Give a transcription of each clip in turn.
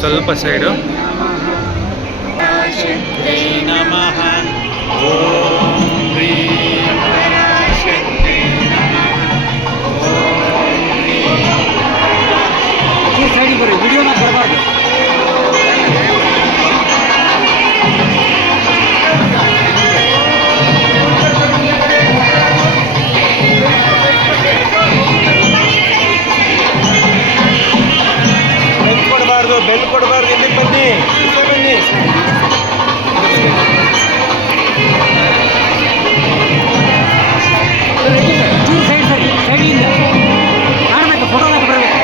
ಸ್ವಲ್ಪ ಸೈಡು. ನಮಃ ಓಂ ಹ್ರೀಂ ಪರಾಶಕ್ತಿ ಸೈಡಿಗೆ ಬರ್ರಿ, ವಿಡಿಯೋನ ಬರಬಾರ್ದು. ಬೆಲ್ ಕೊಡಬಾರ್ದು, ಇಲ್ಲಿ ಬನ್ನಿ, ಇಲ್ಲೇ ಬನ್ನಿ. ಸೈಡ್ ಸೈಡಿಂದ ಕಾಣಬೇಕು, ಫೋಟೋದಾಗ ಬರಬೇಕು.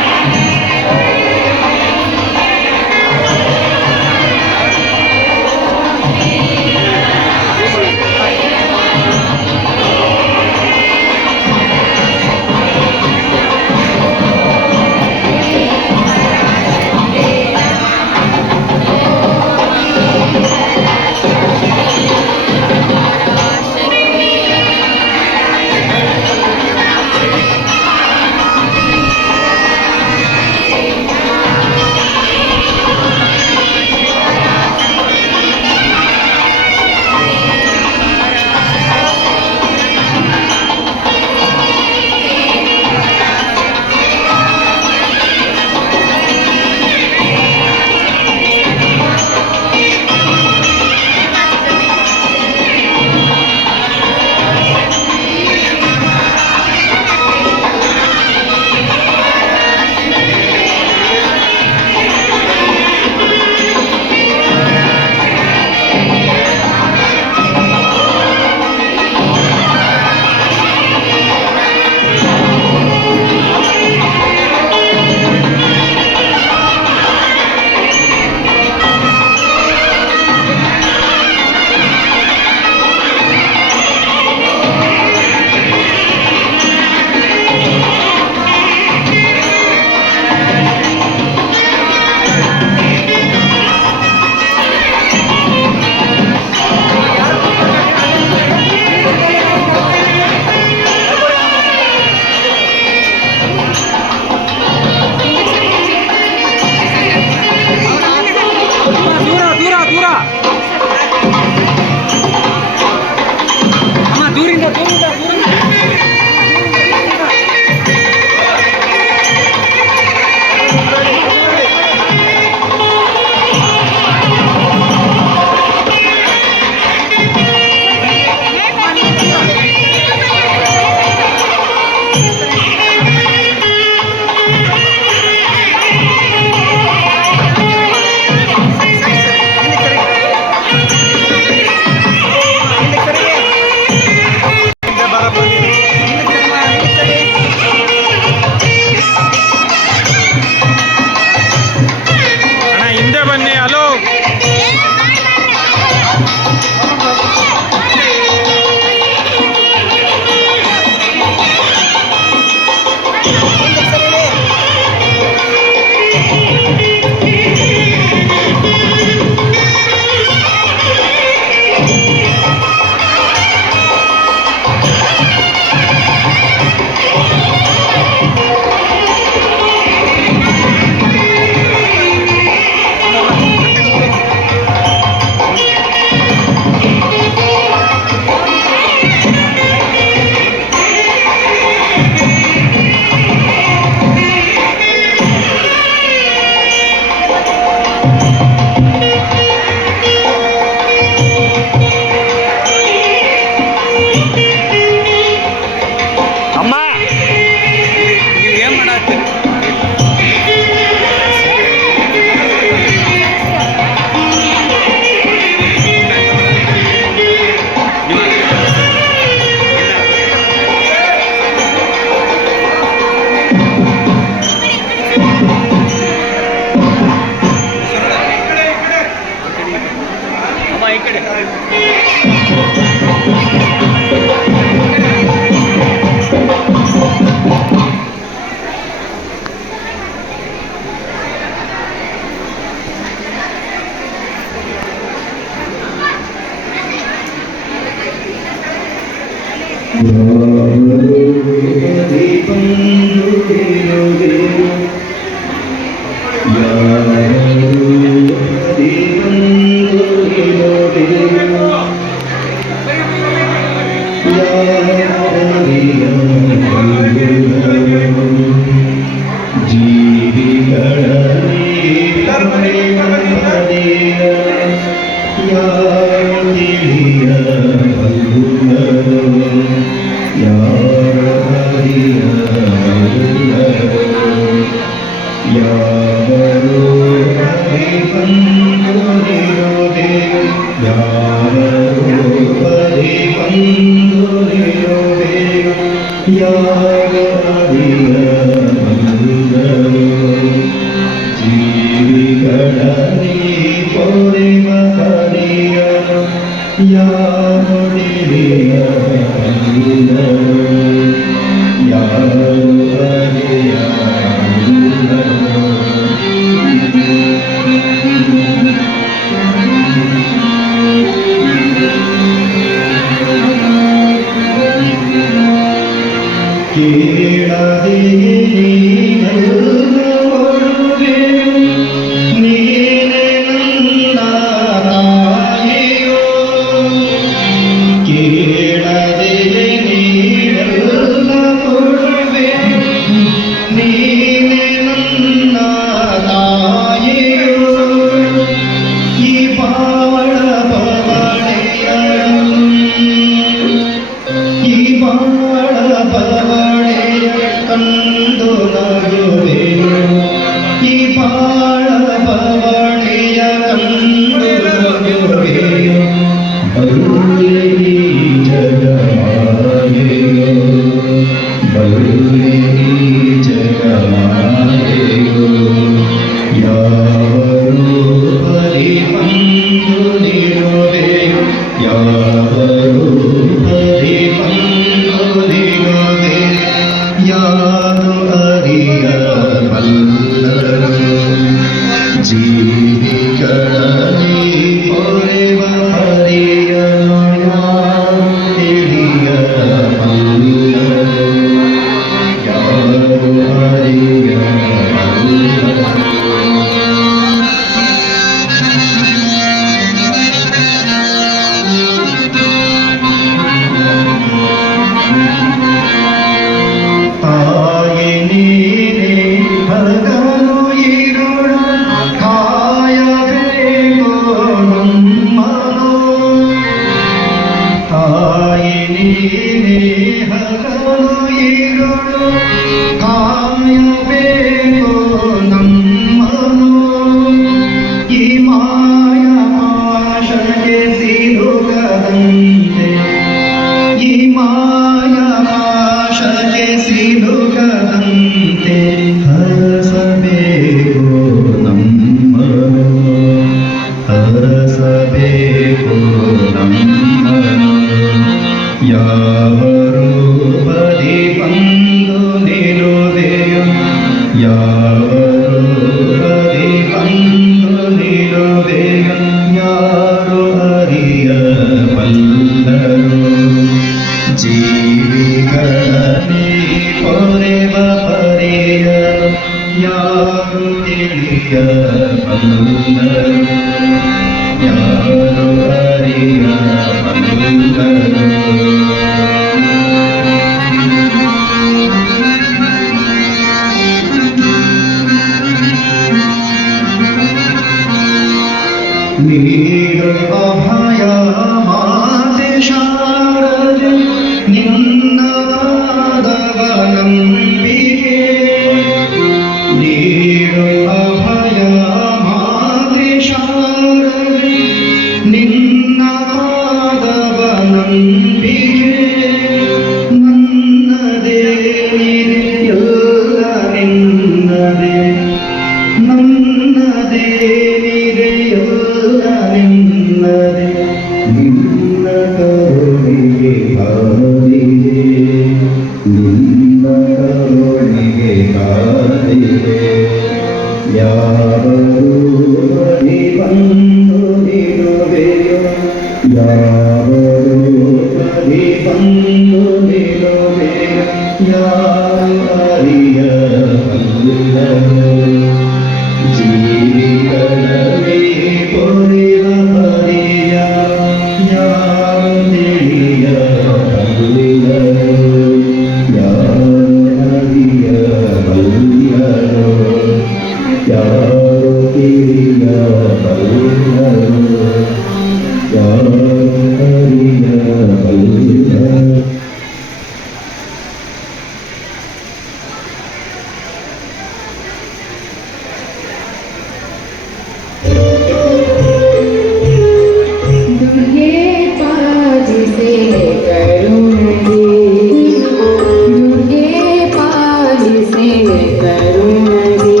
ಪಾಲಿಸೆ ಕರುಣಗೆ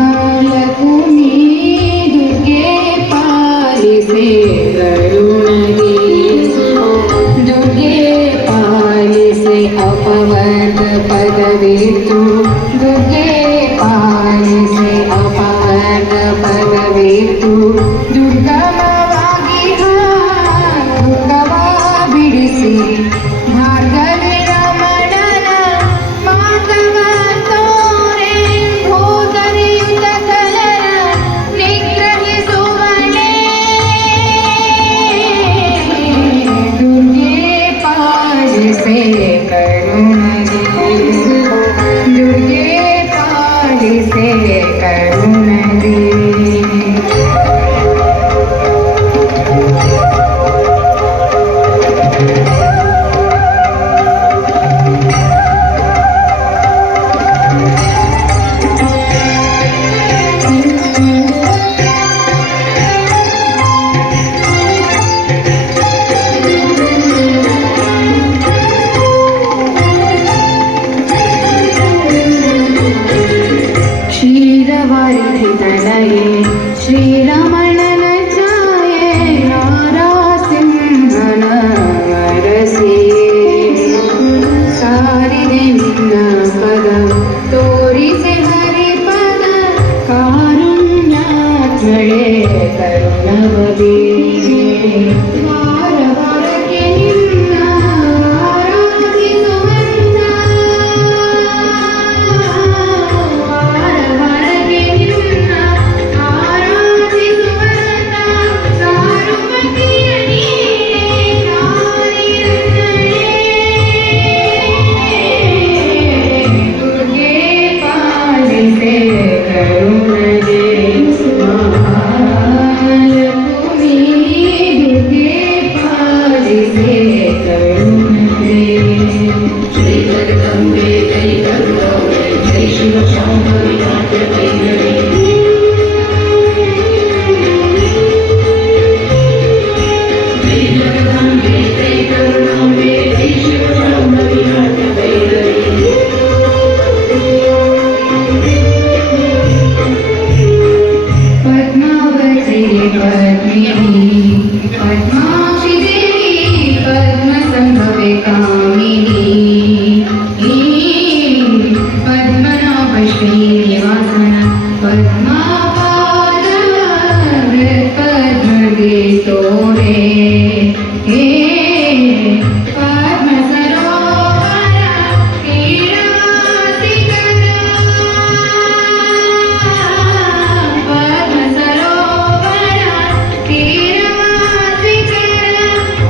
ಮಹಾಲಕ್ಷ್ಮೀ ದುರ್ಗೆ ಪಾಲಿಸೆ ಕರುಣಗೆ ದುರ್ಗೆ ಪಾಲಿಸೆ ಅಪವರ್ಗ ಪದವಿತ್ತು ದುರ್ಗೆ ಪಾಲಿಸೆ ಅಪವರ್ಗ ಪದವಿತ್ತು ದುರ್ಗಮವಾಗಿ ದುರ್ಗವ ಬಿಡಿಸಿ ಭಾರ್ಗವಿ ರಮಣನ ಮಾತವ ತೋರೆ ಭೋಗರಿಯುತ ಕಲರ ನಿಗ್ರಹಿಸುವನೆ ದುರ್ಗೆ ಪಾಲಿಸೆ ಕರುಣಗೆ ದುರ್ಗೆ ಪಾಲಿಸೆ ಕರುಣಗೆ ಕ್ಷೀರವರ್ಧಿತನಯೇ ಶ್ರೀರಮಣನ ಛಾಯೆ ನಾರಾಸಿಂಹನ ಅರಸಿ ಸಾರಿದೆ ನಿನ್ನ ಪದ ತೋರಿಸೆ ಹರಿಪದ ಕಾರುಣ್ಯಾತ್ಮಳೆ ಕರುಣವದೇ ವಾರ ವಾರಕ್ಕೆ ನಿನ್ನ ಆರಾಧಿಸುವಂತ ವಾರ ವಾರಕ್ಕೆ ನಿನ್ನ ಆರಾಧಿಸುವಂತ ಸಾರುಮತಿಯ ನೀನೇ ಕಾರಿರನ್ನಳೆ ದುರ್ಗೆ ಪಾಲಿಸೆ ಕರುಣಗೆ ಮಹಾಲಕ್ಷ್ಮೀ ದುರ್ಗೆ ಪಾಲಿಸೆ ಕರುಣಗೆ ಶ್ರೀ ಜಗದಂಬೆ ಜೈ ಕರುಣಾಂಬೆ ಜೈ ಶಿವಶಾಂಭವಿ ನಾಟ್ಯ ಭೈರವಿ ಜೈ ಜಗದಂಬೆ ಜೈ ಕರುಣಾಂಬೆ ಜೈ ಶಿವಶಾಂಭವಿ ನಾಟ್ಯ ಭೈರವಿ पद्मावती पद्मिनी पद्माक्षी देवी पद्मसंभवे कामिनी पद्मनाभ श्रीनिवासन पद्मापाद पद्मगे तोरे हे पद्म सरोवर तीरवासी पद्म सरोवर तीरवासी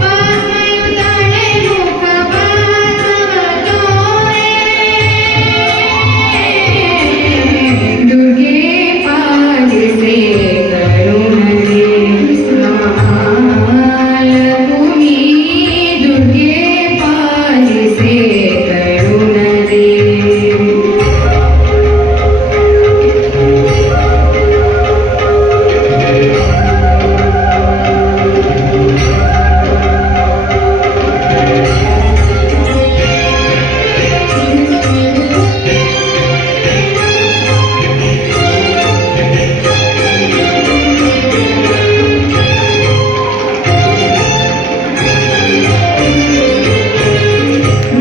पद्मयुतने मुख बांधव तोरे दुर्गे पालिसे करुणगे महालक्ष्मी दुर्गे पालिसे करुणगे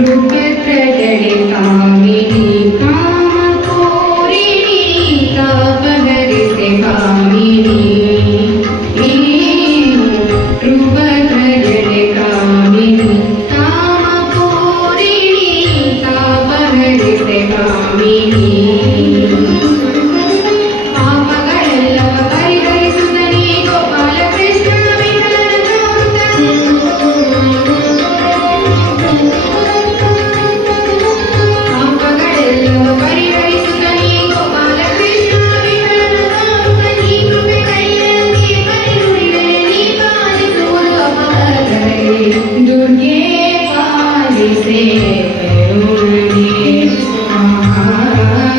रूपत्रजले कामिनी कामकोरिणी तापहरिते कामिनी रूपत्रजले कामिनी कामकोरिणी तापहरिते कामिनी ಪಾಪಗಳೆಲ್ಲವ ಪರಿಹರಿಸುತ್ತಲೇ ಗೋಪಾಲ ಕೃಷ್ಣ ಪಾಪಗಳೆಲ್ಲವ ಪರಿಹರಿಸುತ್ತಲೇ ಗೋಪಾಲ ಕೃಷ್ಣ ವಿಠಲನಾಮನಿ ಕೃಪೆ ಕೈಯಲ್ಲಿ ಪರಿನುಡಿದರೆ ನೀ ಪಾಲಿಸುವುದು ಅಪರಾಧಗಳೇ ದುರ್ಗೆ ಪಾಲಿಸೆ ಕರುಣಗೆ ಮಹಾಲಕ್ಷ್ಮೀ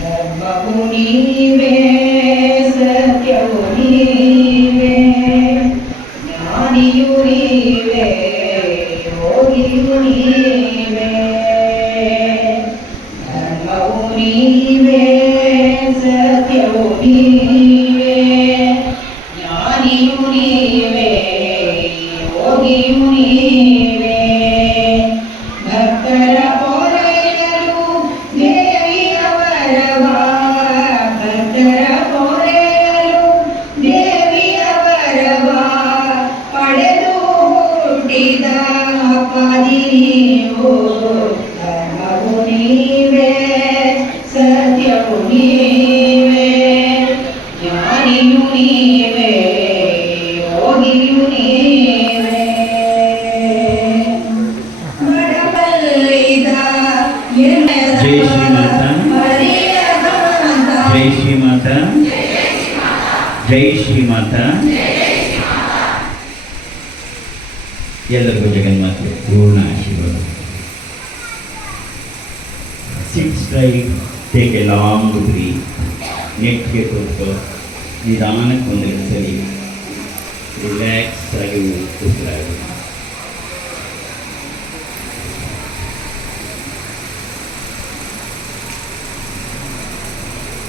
ಧರ್ಮವು ನೀವೇ, ಸತ್ಯವು ನೀವೇ, ಜ್ಞಾನಿಯು ನೀವೇ, ಯೋಗಿಯು ನೀವೇ. ಧರ್ಮವು ನೀವೇ, ಸತ್ಯವು ನೀವೇ, ಜ್ಞಾನಿಯು ನೀವೇ, ಯೋಗಿಯು ನೀವೇ. ಭಕ್ತರ ಪೊರೆಯಲು ದೇವಿಯವರವ, ಭಕ್ತರ ಪೊರೆಯಲು ದೇವಿಯವರವ, ಪಡೆದು ಹುಟ್ಟಿದ ಪಾದಿ ನೀವು. ಧರ್ಮವು ನೀವೇ, ಸತ್ಯವು ನೀವೇ, ಜ್ಞಾನಿಯು ನೀವೇ, ಯೋಗಿಯು ನೀವೇ. ಜೈ ಶ್ರೀಮಾತ, ಜೈ ಶ್ರೀಮಾತ, ಜೈ ಶ್ರೀಮಾತ. ಎಲ್ಲರಿಗೂ ಜಗನ್ಮಾತೆ ಪೂರ್ಣ ಆಶೀರ್ವಾದ. Sit straight, take a long breath, ನೆಟ್ಟಿಗೆ ಕೂತ್ಕೋ, ನಿಧಾನಕ್ಕೆ ಒಂದೆರಡು ಸರಿ ರಿಲ್ಯಾಕ್ಸ್ ಆಗಿ ಉಸಿರಾಡಿ.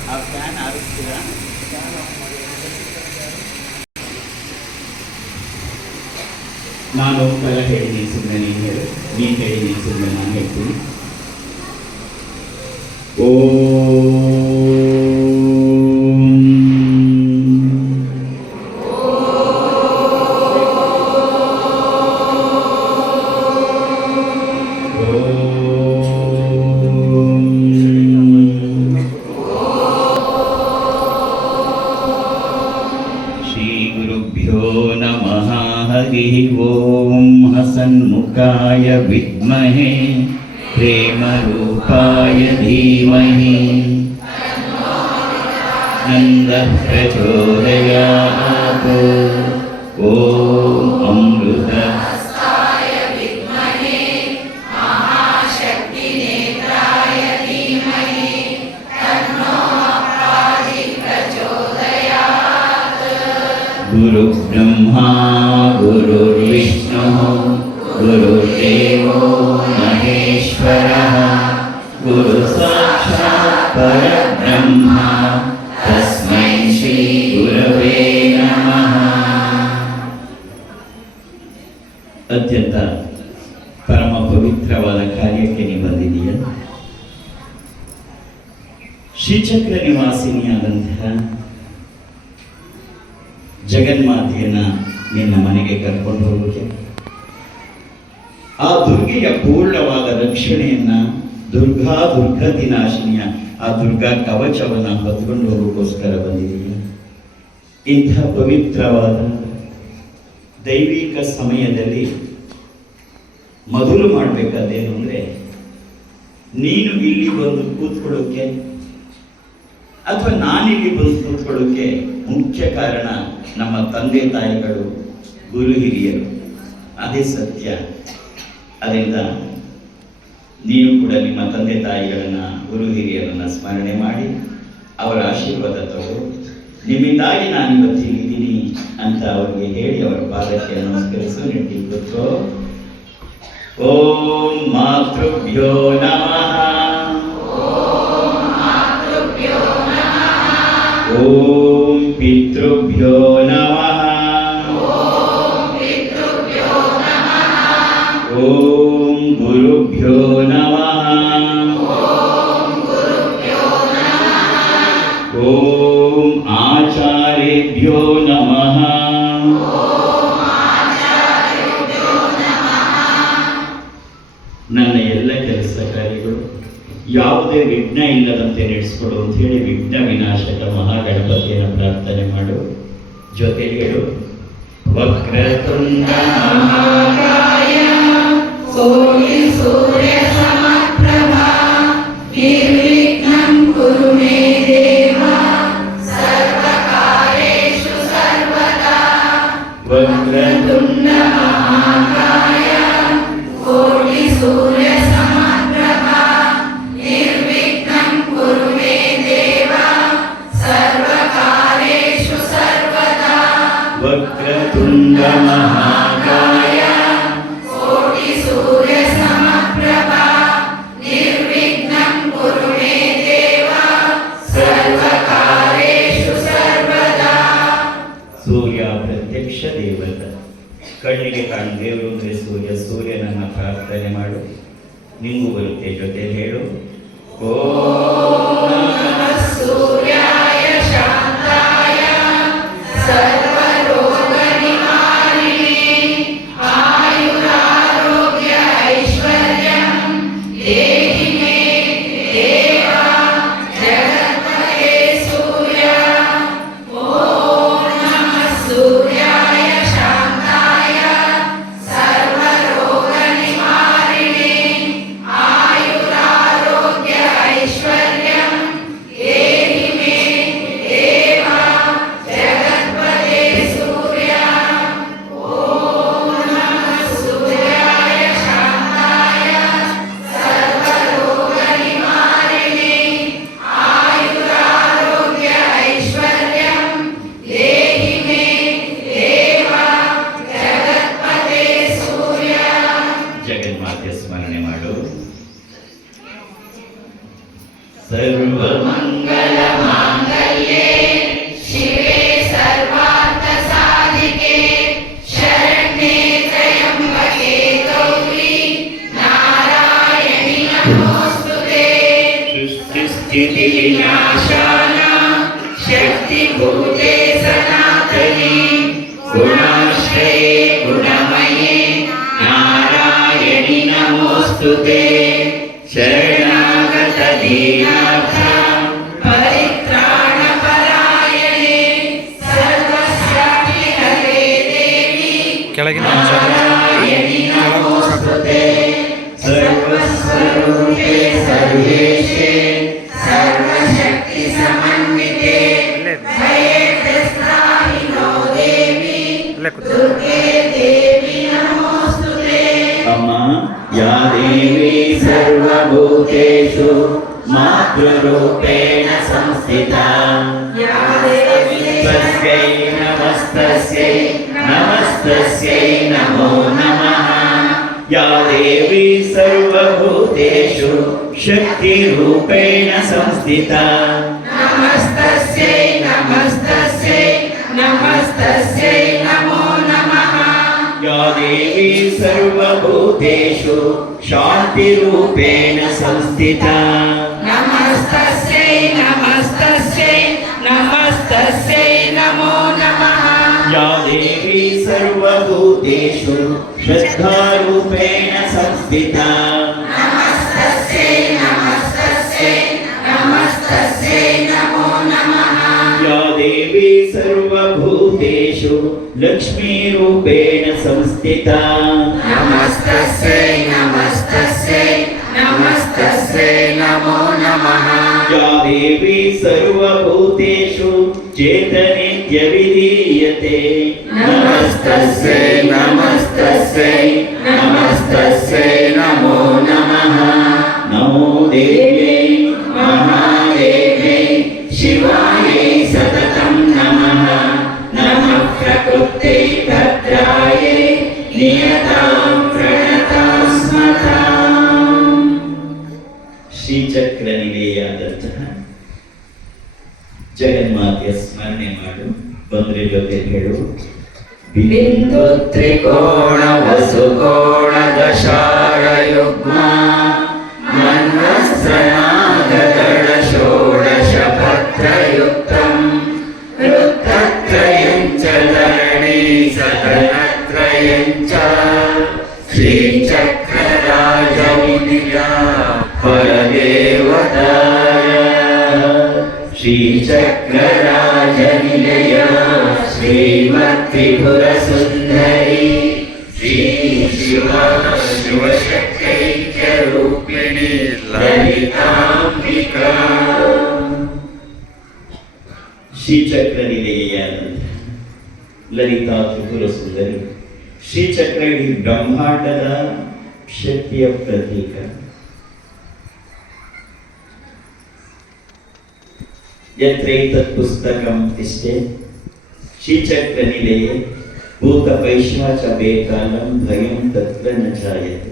ಆ ಫ್ಯಾನ್ ಆರಿಸ್ತೀರಾ? ನಾನು ಫಲ ಹೇಳಿ ನೀನು ಸುಮ್ಮನೆ ನೀನು ಹೇಳು, ನೀನು ಹೇಳಿ ನೀನು ಸುಮ್ಮನೆ ನಾನು ಹೇಳ್ತೀನಿ. श्रीगुरुभ्यो नमः। हरिः ओं। हसन्मुखाय विद्महे प्रेमरूपाय धीमहि नन्दः प्रचोदयात्। ॐ अमृत गुरु ब्रह्मा गुरुर्विष्णुः गुरुर्देवो महेश्वरः गुरु साक्षात् परब्रह्मा तस्मै श्री गुरवे नमः। ಅತ್ಯಂತ ಪರಮ ಪವಿತ್ರವಾದ ಕಾರ್ಯಕ್ಕೆ ನೀವು ಬಂದಿದ್ದೀಯ. ಶ್ರೀಚಕ್ರ ನಿವಾಸಿನಿಯಾದಂತಹ ಜಗನ್ಮಾತೆಯನ್ನ ನಿನ್ನ ಮನೆಗೆ ಕರ್ಕೊಂಡು ಹೋಗೋಕೆ, ಆ ದುರ್ಗೆಯ ಪೂರ್ಣವಾದ ರಕ್ಷಣೆಯನ್ನ, ದುರ್ಗತಿ ನಾಶಿನಿಯ ಆ ದುರ್ಗಾ ಕವಚವನ್ನ ಹೊತ್ಕೊಂಡು ಹೋಗೋಕ್ಕೋಸ್ಕರ ಬಂದಿದ್ದೀಯ. ಇಂಥ ಪವಿತ್ರವಾದ ದೈವಿಕ ಸಮಯದಲ್ಲಿ ಮೊದಲು ಮಾಡಬೇಕಾದೇನು ಅಂದರೆ, ನೀನು ಇಲ್ಲಿ ಬಂದು ಕೂತ್ಕೊಳ್ಳೋಕೆ ಅಥವಾ ನಾನಿಲ್ಲಿ ಬಂದು ಕೂತ್ಕೊಳ್ಳೋಕೆ ಮುಖ್ಯ ಕಾರಣ ನಮ್ಮ ತಂದೆ ತಾಯಿಗಳು, ಗುರು ಹಿರಿಯರು. ಅದೇ ಸತ್ಯ. ಅದರಿಂದ ನೀನು ಕೂಡ ನಿಮ್ಮ ತಂದೆ ತಾಯಿಗಳನ್ನ, ಗುರು ಹಿರಿಯರನ್ನ ಸ್ಮರಣೆ ಮಾಡಿ ಅವರ ಆಶೀರ್ವಾದ ತಗೋ. ನಿಮ್ಮಿಂದಾಗಿ ನಾನು ಇವತ್ತು ಇಲ್ಲಿದ್ದೀನಿ ಅಂತ ಅವ್ರಿಗೆ ಹೇಳಿ ಅವರ ಪಾದಕ್ಕೆ ನಮಸ್ಕರಿಸು. ನೆಟ್ಟಿ ಕೂತ್ಕೋ. ಓಂ ಮಾತೃಭ್ಯೋ ನಮಃ. ಓಂ ಪಿತೃಭ್ಯೋ ನಮಃ. ಓಂ ಗುರುಭ್ಯೋ ನಮಃ. ಓಂ ಆಚಾರ್ಯೇಭ್ಯೋ ನಮಃ. ನನ್ನ ಎಲ್ಲ ಕೆಲಸ ಕಾರ್ಯಗಳು ಯಾವುದೇ ವಿಘ್ನ ಇಲ್ಲದಂತೆ ನಡೆಸ್ಕೊಡು ಅಂತ ಹೇಳಿ ವಿಘ್ನ ವಿನಾಶಕ ಮಹಾಗಣಪತಿಯನ್ನು ಪ್ರಾರ್ಥನೆ ಮಾಡು. ಜೊತೆಗೆ ಹೇಳು, ವಕ್ರತುಂಡ ಮಹಾಕಾಯ ಸೂರ್ಯ ಸೂರ್ಯ ಸಮಪ್ರಭಾ ನಿರ್ವಿಘ್ನಂ ಕುರು ಮೇ ದೇವ ಸರ್ವಕಾರ್ಯೇಷು ಸರ್ವದಾ. ವಕ್ರತುಂಡ ಮಹಾಕಾಯ ಕೋಟಿ ಸೂರ್ಯ ಸಮಪ್ರಭಾ ಕಾರಣ ದೇವರು ಅಂದರೆ ಸೂರ್ಯ. ಸೂರ್ಯನನ್ನು ಪ್ರಾರ್ಥನೆ ಮಾಡು, ನಿಂಗೂ ಬರುತ್ತೆ. ಜೊತೆ ಹೇಳು, ಓಂ ನಮಃ ಸೂರ್ಯಾಯ ಶಾಂತಾಯ ಸರ್ವರೋಗ ನಿವಾರಿಣೇ ಆಯುರಾರೋಗ್ಯ ಐಶ್ವರ್ಯಂ ದೇಹಿ ಮೇ ದೇವ ಜಗತ್ಪತೆ ಸೂರ್ಯ. ಓಂ ನಮಃ ಸೂರ್ಯಾಯ ಶಾಂತಾಯ ಸರ್ವರೋಗ ನಿವಾರಿಣೇ ಆಯುರಾರೋಗ್ಯ ಐಶ್ವರ್ಯಂ ದೇಹಿ ಮೇ ದೇವ ಜಗತ್ಪತೆ ಸೂರ್ಯ. ಓಂ ನಮಃ ಸೂರ್ಯಾಯ ಶಾಂತಾಯ ಸರ್ವರೋಗ ನಿವಾರಿಣೇ ಆಯುರಾರೋಗ್ಯ ಐಶ್ವರ್ಯಂ ದೇಹಿ ಮೇ ದೇವ ಜಗತ್ಪತೆ ಸೂರ್ಯ. ಜಗನ್ಮಾತೆ ಸ್ಮರಣೆ ಮಾಡು. ಸರ್ವಮಂಗಲ ಮಾಂಗಲ್ಯೆ ಶಿವೆ ಸರ್ವಾರ್ಥ ಸಾಧಿಕೆ ಶರಣ್ಯೆ ತ್ರ್ಯಂಬಕೆ ಗೌರಿ ನಾರಾಯಣಿ ನಮೋಸ್ತುತೆ. ಸೃಷ್ಟಿಸ್ಥಿತಿ ವಿನಾಶಾನ ಶಕ್ತಿಭೂತೆ ಸನಾತನಿ ಗುಣಾಶ್ರಯೇ ಗುಣಮಯೇ ನಾರಾಯಣಿ ನಮೋಸ್ತುತೆ. ಶರಣಾಗತ ದೀನಾಥ ಪರಿತ್ರಾಣ ಪರಾಯಣೆ ಸರ್ವಸ್ಯಾಪಿ ಹರೇ ದೇವಿ ಕೆಳಗಿನ ನಾರಾಯಣಿ ನಮೋಸ್ತುತೆ. ಸರ್ವಸ್ವರೂಪೇ ಸರ್ವೇಶೇ ಸರ್ವಶಕ್ತಿ ಸಮನ್ವಿತೆ ಭಯೇತ್ರಾಹಿ ನೋ ದೇವಿ ದುರ್ಗೆ ದೇವಿ ನಮೋಸ್ತುತೆ. ಅಮ್ಮ ಯಾ ದೇವಿ ಸರ್ವಭೂತೇಷು ಮಾತೃರೂಪೇಣ ಸಂಸ್ಥಿತಾ ಯಾ ದೇವಿ ತಸ್ಯೈ ನಮಸ್ತಸ್ಯೈ ನಮಸ್ತಸ್ಯೈ ನಮೋ ನಮಃ. ಯಾ ದೇವಿ ಸರ್ವಭೂತೇಷು ಶಕ್ತಿರೂಪೇಣ ಸಂಸ್ಥಿತಾ ನಮಸ್ತಸ್ಯೈ ನಮಸ್ತಸ್ಯೈ ನಮಸ್ತಸ್ಯೈ ನಮೋ ನಮಃ. या देवी सर्वभूतेषु शान्तिरूपेण संस्थिता नमस्तस्यै नमस्तस्यै नमस्तस्यै नमो नमः. या देवी सर्वभूतेषु श्रद्धारूपेण संस्थिता नमस्तस्यै नमस्तस्यै नमस्तस्यै नमो नमः. या देवी सर्वभूतेषु लक्ष्मीरूपेण संस्थिता नमस्तस्यै नमस्तस्यै नमस्तस्यै नमो नमः. या देवी सर्वभूतेषु चेतनित्यविधीयते नमस्तस्यै नमस्तस्यै नमस्तस्यै नमो नमः. नमो देव्यै महादेव्यै शिवायै सततं नमः. नमः प्रकृत्यै भद्रायै नियतां प्रणतास्मताम्. ಶ್ರೀಚಕ್ರ ನಿಲೆಯಾದಂತಹ ಜಗನ್ಮಾತೆಯ ಸ್ಮರಣೆ ಮಾಡು. ಬಂದ್ರೆ ಜೊತೆ ಹೇಳು, ಬಿಂದು ತ್ರಿಕೋಣ ವಸುಕೋಣ ದಶಾರಯುಗ್ಮ ಮನ್ವಸ್ತ್ರನಾಗದಳ ಷೋಡಶ ಪತ್ರಯುಕ್ತಂ ವೃತ್ತತ್ರಯಂ ಚ ಧರಣಿ ಸದನತ್ರಯಂ ಚ ಶ್ರೀಚಕ್ರರಾಜವಿನಿಯ ಪರದೇವತಾಯ ಶ್ರೀಚಕ್ರರಾಜನಿಲಯ ಶ್ರೀಮತ್ರಿಪುರ ಸುಂದರಿ ಶ್ರೀ ಶಿವ ಶಿವಶಕ್ತೈಕ್ಯ ರೂಪಿಣಿ ಲಲಿತಾಂಬಿಕಾ. ಶ್ರೀಚಕ್ರ ನಿಲೆಯಾದಂತಹ ಲಲಿತಾ ತ್ರಿಪುರ ಸುಂದರಿ. ಶ್ರೀಚಕ್ರ ಇಡೀ ಬ್ರಹ್ಮಾಂಡದ ಶಕ್ತಿಯ ಪ್ರತೀಕ. ಯತ್ರೈತತ್ ಪುಸ್ತಕಂ ತಿಷ್ಟೆ ಶ್ರೀಚಕ್ರ ನಿಲಯೇ ಭೂತ ಪೈಶಾಚ ಬೇಕಾಲಂ ಭಯಂ ತತ್ರ ನ ಜಾಯತೆ.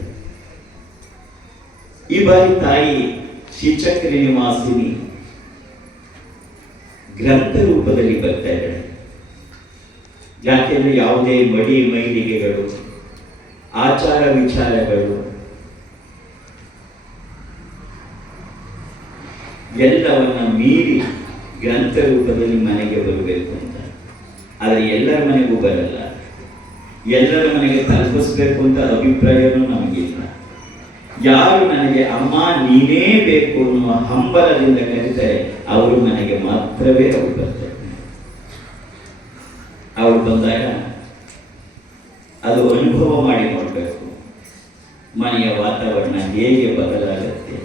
ಈ ಬಾರಿ ತಾಯಿ ಶ್ರೀಚಕ್ರ ನಿವಾಸಿನಿ ಗ್ರಂಥ ರೂಪದಲ್ಲಿ ಬರ್ತಾ ಇದ್ದಾಳೆ. ಯಾಕೆಂದ್ರೆ ಯಾವುದೇ ಮಡಿ ಮೈಲಿಗೆಗಳು ಆಚಾರ ವಿಚಾರಗಳು ಎಲ್ಲವನ್ನ ಮೀರಿ ಗ್ರಂಥ ರೂಪದಲ್ಲಿ ಮನೆಗೆ ಬರಬೇಕು ಅಂತ. ಆದರೆ ಎಲ್ಲರ ಮನೆಗೂ ಬರಲ್ಲ, ಎಲ್ಲರ ಮನೆಗೆ ತಲುಪಿಸ್ಬೇಕು ಅಂತ ಅಭಿಪ್ರಾಯವೂ ನಮಗಿಲ್ಲ. ಯಾರು ನನಗೆ ಅಮ್ಮ ನೀನೇ ಬೇಕು ಅನ್ನುವ ಹಂಬಲದಿಂದ ಕರೀತಾರೆ ಅವರು ಮನೆಗೆ ಮಾತ್ರವೇ ಅವರು ಬರ್ತಾರೆ. ಅವರು ಬಂದಾಗ ಅದು ಅನುಭವ ಮಾಡಿ ನೋಡಬೇಕು. ಮನೆಯ ವಾತಾವರಣ ಹೇಗೆ ಬದಲಾಗುತ್ತೆ,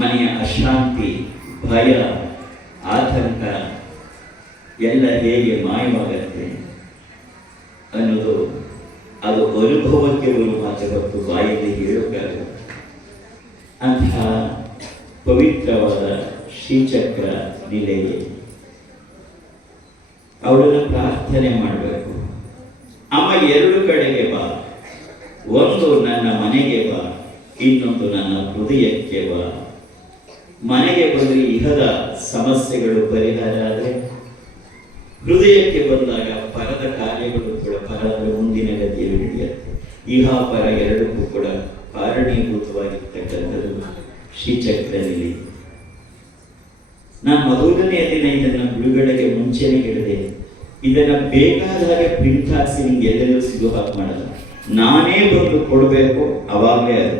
ಮನೆಯ ಅಶಾಂತಿ, ಭಯ, ಆತಂಕ ಎಲ್ಲ ಹೇಗೆ ಮಾಯವಾಗತ್ತೆ ಅನ್ನೋದು ಅದು ಅನುಭವಕ್ಕೆ ಬರುವ ಮಾತು ಹೊತ್ತು ಬಾಯಲ್ಲಿ ಹೇಳೋಕ್ಕಾಗಲ್ಲ. ಅಂತಹ ಪವಿತ್ರವಾದ ಶ್ರೀಚಕ್ರ ನಿಲೆಗೆ ಅವಳನ್ನು ಪ್ರಾರ್ಥನೆ ಮಾಡಬೇಕು. ಅಮ್ಮ ಎರಡು ಕಡೆಗೆ ಬಾ, ಒಂದು ನನ್ನ ಮನೆಗೆ ಬಾ, ಇನ್ನೊಂದು ನನ್ನ ಹೃದಯಕ್ಕೆ ಬಾ. ಮನೆಗೆ ಬಂದರೆ ಇಹದ ಸಮಸ್ಯೆಗಳು ಪರಿಹಾರ ಆದರೆ, ಹೃದಯಕ್ಕೆ ಬಂದಾಗ ಪರದ ಕಾರ್ಯಗಳು ಕೂಡ ಪರದ ಮುಂದಿನ ಗತಿಯಲ್ಲಿ ನಡೆಯುತ್ತೆ. ಇಹ ಪರ ಎರಡಕ್ಕೂ ಕೂಡ ಕಾರಣೀಭೂತವಾಗಿರ್ತಕ್ಕಂಥದ್ದು ಶ್ರೀಚಕ್ರ ನಿಲೆ. ನಾನು ಮೊದಲನೆಯ ದಿನ ಇದನ್ನು ಬಿಡುಗಡೆಗೆ ಮುಂಚೆನೆ ಹೇಳಿದೆ, ಇದನ್ನ ಬೇಕಾದಾಗ ಪ್ರಿಂಟ್ ಹಾಕ್ಸಿ ನಿಮ್ಗೆ ಎಲ್ಲೆಲ್ಲೂ ಸಿಗೋ ಹಾಕಿ ಮಾಡಲ್ಲ, ನಾನೇ ಬಂದು ಕೊಡಬೇಕು ಅವಾಗಲೇ ಅದು.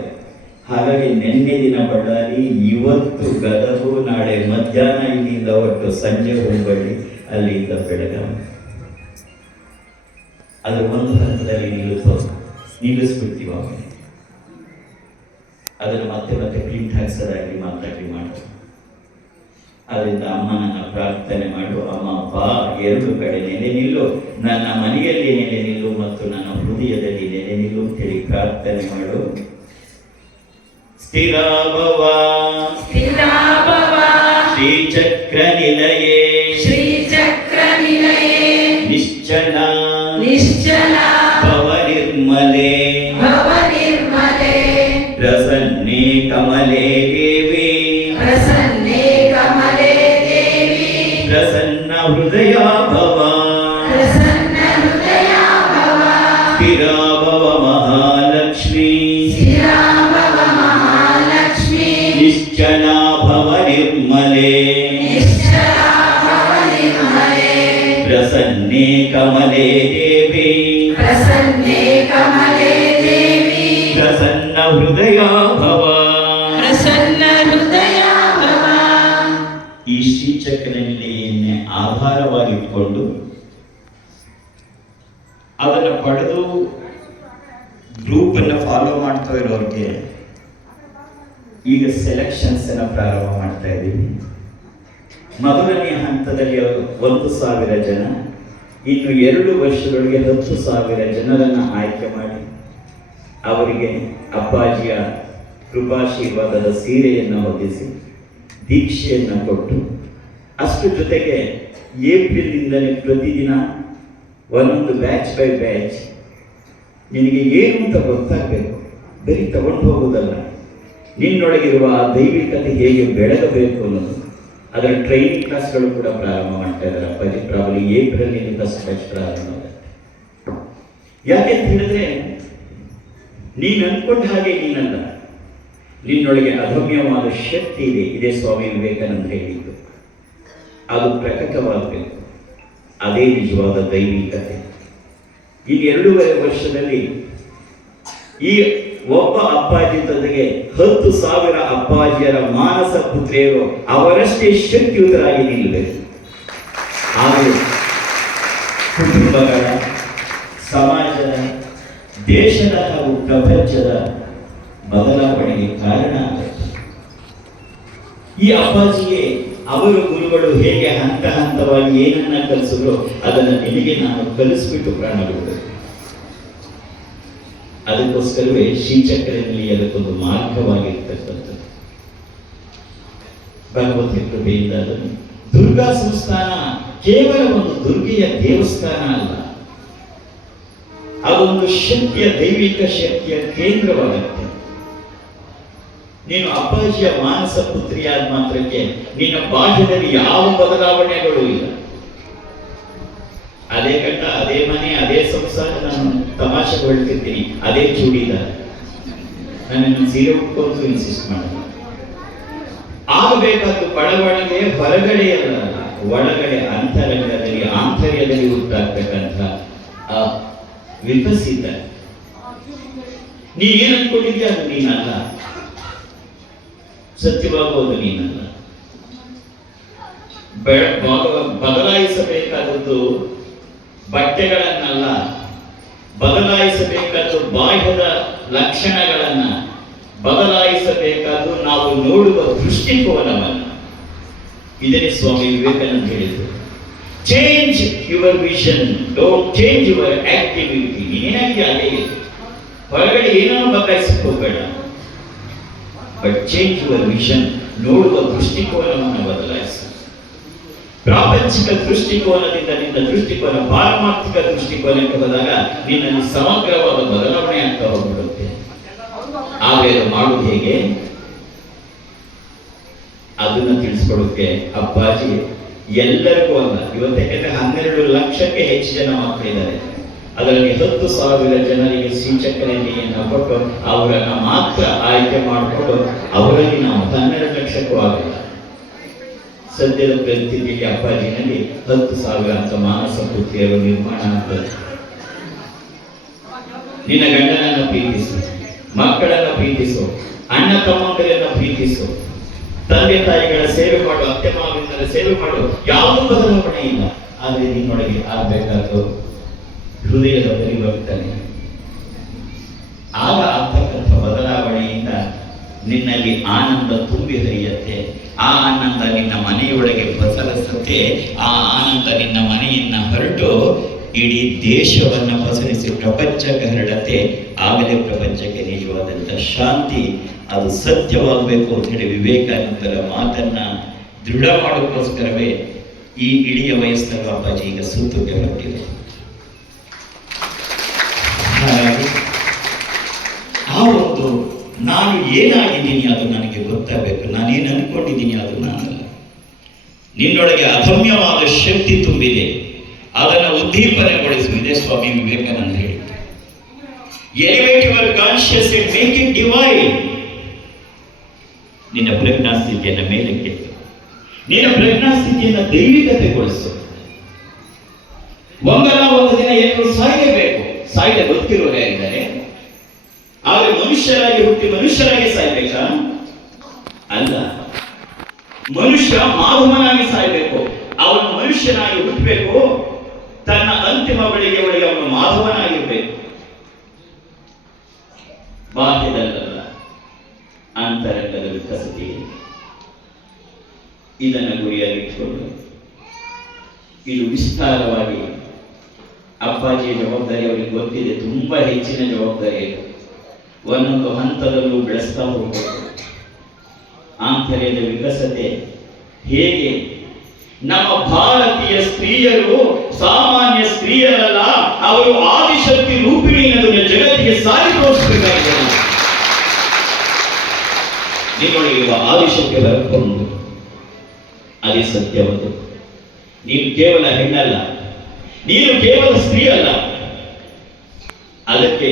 ಹಾಗಾಗಿ ನಿನ್ನೆ ದಿನ ಬಳ್ಳಾರಿ, ಇವತ್ತು ಗದಗು, ನಾಳೆ ಮಧ್ಯಾಹ್ನ ಇಲ್ಲಿಂದ ಒಟ್ಟು ಸಂಜೆ ಹುಬ್ಬಳ್ಳಿ, ಅಲ್ಲಿಂದ ಬೆಳಗಾವಿ. ಅದು ಒಂದು ಹಂತದಲ್ಲಿ ನಿಲ್ಲಿಸ್ಬಿಡ್ತೀವಿ. ಆಮೇಲೆ ಅದನ್ನು ಮತ್ತೆ ಮತ್ತೆ ಪ್ರಿಂಟ್ ಹಾಕ್ಸೋದಾಗ್ಲಿ ಮಾತಾಡ್ಲಿ ಮಾಡ್ತೀವಿ. ಅದರಿಂದ ಅಮ್ಮನನ್ನ ಪ್ರಾರ್ಥನೆ ಮಾಡು, ಅಮ್ಮ ಬಾ, ಎರಡು ಕಡೆ ನೆಲೆ ನಿಲ್ಲು, ನನ್ನ ಮನೆಯಲ್ಲಿ ನೆಲೆ ನಿಲ್ಲು ಮತ್ತು ನನ್ನ ಹೃದಯದಲ್ಲಿ ನೆಲೆ ನಿಲ್ಲು ಅಂತೇಳಿ ಪ್ರಾರ್ಥನೆ ಮಾಡು. ಸ್ಥಿರ ಭವ ಶ್ರೀಚಕ್ರ ನಿಲಯೇ ನಿಶ್ಚಲ ಭವ ನಿರ್ಮಲೆ ಪ್ರಸನ್ನೇ ಕಮಲೇ ದೇವಿ ಪ್ರಸನ್ನ ಹೃದಯ ಭವ ಸ್ಥಿರ ಭವ ಮಹಾಲಕ್ಷ್ಮೀ ನಿಶ್ಚಲ ಭವ ನಿರ್ಮಲೆ ಪ್ರಸನ್ನೇ ಕಮಲೇ ದೇವಿ ಪ್ರಸನ್ನ ಹೃದಯ ಭವ. ಈ ಶ್ರೀಚಕ್ರ ನಿಲೆಯನ್ನೇ ಆಧಾರವಾಗಿಟ್ಕೊಂಡು ಅದನ್ನು ಪಡೆದು ಗ್ರೂಪ್ ಅನ್ನು ಫಾಲೋ ಮಾಡ್ತಾ ಇರೋರಿಗೆ ಈಗ ಸೆಲೆಕ್ಷನ್ಸ್ ಅನ್ನು ಪ್ರಾರಂಭ ಮಾಡ್ತಾ ಇದ್ದೀವಿ. ಮೊದಲನೆಯ ಹಂತದಲ್ಲಿ 1,000 ಜನ, ಇನ್ನು 2 ವರ್ಷದೊಳಗೆ 10,000 ಜನರನ್ನು ಆಯ್ಕೆ ಮಾಡಿ ಅವರಿಗೆ ಅಪ್ಪಾಜಿಯ ಕೃಪಾಶೀರ್ವಾದದ ಸೀರೆಯನ್ನು ಹೊದಿಸಿ ದೀಕ್ಷೆಯನ್ನು ಕೊಟ್ಟು, ಅಷ್ಟು ಜೊತೆಗೆ ಏಪ್ರಿಲಿಂದಲೇ ಪ್ರತಿದಿನ ಒಂದೊಂದು ಬ್ಯಾಚ್ ಬೈ ಬ್ಯಾಚ್ ನಿನಗೆ ಏನು ಅಂತ ಗೊತ್ತಾಗಬೇಕು, ಬರೀ ತಗೊಂಡು ಹೋಗೋದಲ್ಲ, ನಿನ್ನೊಳಗಿರುವ ಆ ದೈವಿಕತೆ ಹೇಗೆ ಬೆಳಗಬೇಕು ಅನ್ನೋದು ಅದರ ಟ್ರೈನಿಂಗ್ ಕ್ಲಾಸ್ಗಳು ಕೂಡ ಪ್ರಾರಂಭ ಮಾಡ್ತಾ ಇದ್ದಾರೆ ಅಪ್ಪಾಜಿ. ಪ್ರಾಬಲಿ ಏಪ್ರಿಲ್ ಫಸ್ಟ್ ಬ್ಯಾಚ್ ಪ್ರಾರಂಭ ಆಗುತ್ತೆ. ಯಾಕೆಂತ ಹೇಳಿದ್ರೆ ನೀನು ಅನ್ಕೊಂಡ ಹಾಗೆ ನೀನಲ್ಲ, ನಿನ್ನೊಳಗೆ ಅದಮ್ಯವಾದ ಶಕ್ತಿ ಇದೆ. ಇದೇ ಸ್ವಾಮಿ ವಿವೇಕಾನಂದ ಹೇಳಿದ್ದು. ಅದು ಪ್ರಕಟವಾಗಬೇಕು. ಅದೇ ನಿಜವಾದ ದೈವಿಕತೆ. ಈ 2.5 ವರ್ಷದಲ್ಲಿ ಈ ಒಬ್ಬ ಅಪ್ಪಾಜಿ ಜೊತೆಗೆ 10,000 ಅಪ್ಪಾಜಿಯರ ಮಾನಸ ಪುತ್ರಿಯರು ಅವರಷ್ಟೇ ಶಕ್ತಿಯುತರಾಗಿ ನಿಲ್ಲಬೇಕು. ಹಾಗೂ ಕುಟುಂಬಗಳ, ಸಮಾಜದ, ದೇಶದ ಹಾಗೂ ಪ್ರಪಂಚದ ಬದಲಾವಣೆಗೆ ಕಾರಣ ಆಗುತ್ತೆ. ಈ ಅಪ್ಪಾಜಿಗೆ ಅವರ ಗುರುಗಳು ಹೇಗೆ ಹಂತ ಹಂತವಾಗಿ ಏನನ್ನ ಕಲಿಸಿದ್ರು ಅದನ್ನು ನಿನಗೆ ನಾನು ಕಲಿಸ್ಬಿಟ್ಟು ಪ್ರಾಣ ಬಿಡಬೇಕು. ಅದಕ್ಕೋಸ್ಕರವೇ ಶ್ರೀಚಕ್ರದಲ್ಲಿ ಅದಕ್ಕೊಂದು ಮಾರ್ಗವಾಗಿರ್ತಕ್ಕಂಥದ್ದು. ಭಗವತಿ ಕೃಪೆಯಿಂದ ಅದನ್ನು ದುರ್ಗಾ ಸಂಸ್ಥಾನ ಕೇವಲ ಒಂದು ದುರ್ಗೆಯ ದೇವಸ್ಥಾನ ಅಲ್ಲ, ಅದೊಂದು ಶಕ್ತಿಯ, ದೈವಿಕ ಶಕ್ತಿಯ ಕೇಂದ್ರವಾಗುತ್ತೆ. ನೀನು ಅಪ್ಪಾಜಿಯ ಮಾನಸ ಪುತ್ರಿಯಾದ ಮಾತ್ರಕ್ಕೆ ನಿನ್ನ ಬಾಹ್ಯದಲ್ಲಿ ಯಾವ ಬದಲಾವಣೆಗಳು ಇಲ್ಲ. ಅದೇ ಗಂಡ, ಅದೇ ಮನೆ, ಅದೇ ಸಂಸಾರ. ನಾನು ತಮಾಷೆಗೊಳ್ತಿರ್ತೀನಿ, ಅದೇ ಚೂಡಿದಾರ. ನನ್ನನ್ನು ಸೀರೆ ಉಟ್ಕೊಂಡು ಇನ್ಸಿಸ್ಟ್ ಮಾಡೋದು. ಆಗಬೇಕಾದ್ದು ಒಳಗಡೆ ಹೊರಗಡೆಯಲ್ಲ, ಒಳಗಡೆ ಅಂತರಂಗದಲ್ಲಿ ಆಂತರ್ಯದಲ್ಲಿ ಉಂಟಾಗ್ತಕ್ಕಂಥ ಆ ವಿಕಸಿತ. ನೀನೇನು ಅನ್ಕೊಂಡಿದ್ಯಾ ಅದು ನೀನಲ್ಲ, ಸತ್ಯವಾಗುವುದು ನೀನಲ್ಲ. ಬದಲಾಯಿಸಬೇಕಾದದ್ದು ಬಟ್ಟೆಗಳನ್ನಲ್ಲ, ಬದಲಾಯಿಸಬೇಕಾದ್ದು ಬಾಹ್ಯದ ಲಕ್ಷಣಗಳನ್ನ, ಬದಲಾಯಿಸಬೇಕಾದ್ದು ನಾವು ನೋಡುವ ದೃಷ್ಟಿಕೋನವನ್ನ. ಇದನ್ನೇ ಸ್ವಾಮಿ ವಿವೇಕಾನಂದ ಹೇಳಿದ್ರು, change your vision, don't change your activity. ನೀನೇನಾಗಿದೆ ಅದೇ, ಹೊರಗಡೆ ಏನೋ ಬದಲಾಯಿಸಕ್ಕೆ ಹೋಗಬೇಡ, ಬಟ್ ಚೇಂಜ್ ಯುವರ್ ವಿಷನ್. ನೋಡುವ ದೃಷ್ಟಿಕೋನವನ್ನು ಬದಲಾಯಿಸ. ಪ್ರಾಪಂಚಿಕ ದೃಷ್ಟಿಕೋನದಿಂದ ನಿನ್ನ ದೃಷ್ಟಿಕೋನ ಪಾರಮಾರ್ಥಿಕ ದೃಷ್ಟಿಕೋನಕ್ಕೆ ಹೋದಾಗ ನಿನ್ನಲ್ಲಿ ಸಮಗ್ರವಾದ ಬದಲಾವಣೆ ಆಗ್ತಾ ಹೋಗ್ಬಿಡುತ್ತೆ. ಆದರೆ ಅದು ಮಾಡುವುದು ಹೇಗೆ? ಅದನ್ನ ತಿಳಿಸ್ಕೊಡೋಕೆ ಅಪ್ಪಾಜಿ ಎಲ್ಲರಿಗೂ ಅಲ್ಲ. ಇವತ್ತೇಕೆಂದ್ರೆ 12 ಲಕ್ಷಕ್ಕೆ ಹೆಚ್ಚು ಜನ ಮಕ್ಕಳಿದ್ದಾರೆ. ಅದರಲ್ಲಿ 10,000 ಜನರಿಗೆ ಶ್ರೀಚಕ್ರನೆಯನ್ನು ಕೊಟ್ಟು ಅವರನ್ನ ಮಾತ್ರ ಆಯ್ಕೆ ಮಾಡಿಕೊಂಡು ಅವರಲ್ಲಿ ನಾವು 12 ಲಕ್ಷಕ್ಕೂ ಆಗಲ್ಲ. ಸದ್ಯದ ಪರಿಸ್ಥಿತಿಯಲ್ಲಿ ಅಪ್ಪಾಜಿನಲ್ಲಿ 10,000 ಅಂತ ಮಾನಸ ಪುತ್ರಿಯರು ನಿರ್ಮಾಣ ಆಗ್ತದೆ. ನಿನ್ನ ಗಂಡನನ್ನು ಪ್ರೀತಿಸು, ಮಕ್ಕಳನ್ನು ಪ್ರೀತಿಸು, ಅಣ್ಣ ತಮ್ಮಂದಿರನ್ನ ಪ್ರೀತಿಸು, ತಂದೆ ತಾಯಿಗಳ ಸೇವೆ ಮಾಡು, ಅತ್ತೆ ಮಾವಿನ ಸೇವೆ ಮಾಡು. ಯಾವುದೂ ಬದಲಾವಣೆ ಇಲ್ಲ. ಆದರೆ ನಿನ್ನೊಳಗೆ ಆಗಬೇಕಾದ್ದು ಹೃದಯದ ಪರಿವರ್ತನೆ. ಆಗ ಆಗ್ತಕ್ಕಂಥ ಬದಲಾವಣೆಯಿಂದ ನಿನ್ನಲ್ಲಿ ಆನಂದ ತುಂಬಿ ಹರಿಯುತ್ತೆ. ಆ ಆನಂದ ನಿನ್ನ ಮನೆಯೊಳಗೆ ಪಸರಿಸುತ್ತೆ. ಆ ಆನಂದ ನಿನ್ನ ಮನೆಯನ್ನ ಹೊರಟು ಇಡೀ ದೇಶವನ್ನ ಪಸರಿಸಿ ಪ್ರಪಂಚಕ್ಕೆ ಹರಡತ್ತೆ. ಆಗಲೇ ಪ್ರಪಂಚಕ್ಕೆ ನಿಜವಾದಂಥ ಶಾಂತಿ. ಅದು ಸತ್ಯವಾಗಬೇಕು ಅಂತ ಹೇಳಿ ವಿವೇಕಾನಂದರ ಮಾತನ್ನ ದೃಢ ಮಾಡೋಕ್ಕೋಸ್ಕರವೇ ಈ ಇಳಿಯ ವಯಸ್ಸಿನ ಅಪ್ಪಾಜಿ ಈಗ ಸೂತ್ರಕ್ಕೆ ಹೊರಟಿದೆ. ಹಾಗಾಗಿ ಆ ಒಂದು ನಾನು ಏನಾಗಿದ್ದೀನಿ ಅದು ನನಗೆ ಗೊತ್ತಾಗಬೇಕು. ನಾನೇನು ಅನ್ಕೊಂಡಿದ್ದೀನಿ ಅದು ನಾನಲ್ಲ. ನಿನ್ನೊಳಗೆ ಅದಮ್ಯವಾದ ಶಕ್ತಿ ತುಂಬಿದೆ, ಅದನ್ನು ಉದ್ದೀಪನಗೊಳಿಸುವಿದೆ. ಸ್ವಾಮಿ ವಿವೇಕಾನಂದ ಹೇಳಿದ್ದಾರೆ, elevate your conscious and make it divine. ನಿನ್ನ ಪ್ರಜ್ಞಾಸ್ಥಿತಿಯನ್ನು ಮೇಲಕ್ಕೆ, ನಿನ್ನ ಪ್ರಜ್ಞಾಸ್ಥಿತಿಯನ್ನು ದೈವಿಕತೆಗೊಳಿಸು. ಒಂದಲ್ಲ ಒಂದು ದಿನ ಎಲ್ಲರೂ ಸಾಯಲೇಬೇಕು. ಸಾಯ್ಲೆ ಗೊತ್ತಿರೋರು ಯಾರಿದ್ದಾರೆ? ಆದರೆ ಮನುಷ್ಯರಾಗಿ ಹುಟ್ಟಿ ಮನುಷ್ಯರಾಗಿ ಸಾಯ್ಬೇಕಾ? ಅಲ್ಲ, ಮನುಷ್ಯ ಮಾಧವನಾಗಿ ಸಾಯ್ಬೇಕು. ಅವನು ಮನುಷ್ಯನಾಗಿ ಹುಟ್ಟಬೇಕು. ತನ್ನ ಅಂತಿಮ ಬಳಿಗೆ ಅವನು ಮಾಧವನಾಗಿರ್ಬೇಕು. ಬಾಹ್ಯದಲ್ಲ, ಅಂತರಂಗದ ವಿಕಸತಿ. ಇದನ್ನು ಗುರಿಯಾಗಿಟ್ಟುಕೊಂಡು ಇದು ವಿಸ್ತಾರವಾಗಿ ಅಪ್ಪಾಜಿಯ ಜವಾಬ್ದಾರಿ ಅವರಿಗೆ ಗೊತ್ತಿದೆ. ತುಂಬಾ ಹೆಚ್ಚಿನ ಜವಾಬ್ದಾರಿ. ಒಂದೊಂದು ಹಂತದಲ್ಲೂ ಬೆಳೆಸ್ತಾ ಹೋಗಬೇಕು. ಆಂತರ್ಯದ ವಿಕಸತೆ ಹೇಗೆ? ನಮ್ಮ ಭಾರತೀಯ ಸ್ತ್ರೀಯರು ಸಾಮಾನ್ಯ ಸ್ತ್ರೀಯರಲ್ಲ, ಅವರು ಆದಿಶಕ್ತಿ ರೂಪಿಣಿ ಅನ್ನೋದನ್ನ ಜಗತ್ತಿಗೆ ಸಾರಿ ತೋರಿಸಬೇಕಾಗಿದೆ. ನಿಮ್ಮೊಳಗಿರುವ ಆದಿಶಕ್ತಿ ಹೊರಕೊಂಡು ಅದೇ ಸತ್ಯವನ್ನು. ನೀನು ಕೇವಲ ಹೆಣ್ಣಲ್ಲ, ನೀನು ಕೇವಲ ಸ್ತ್ರೀ ಅಲ್ಲ. ಅದಕ್ಕೆ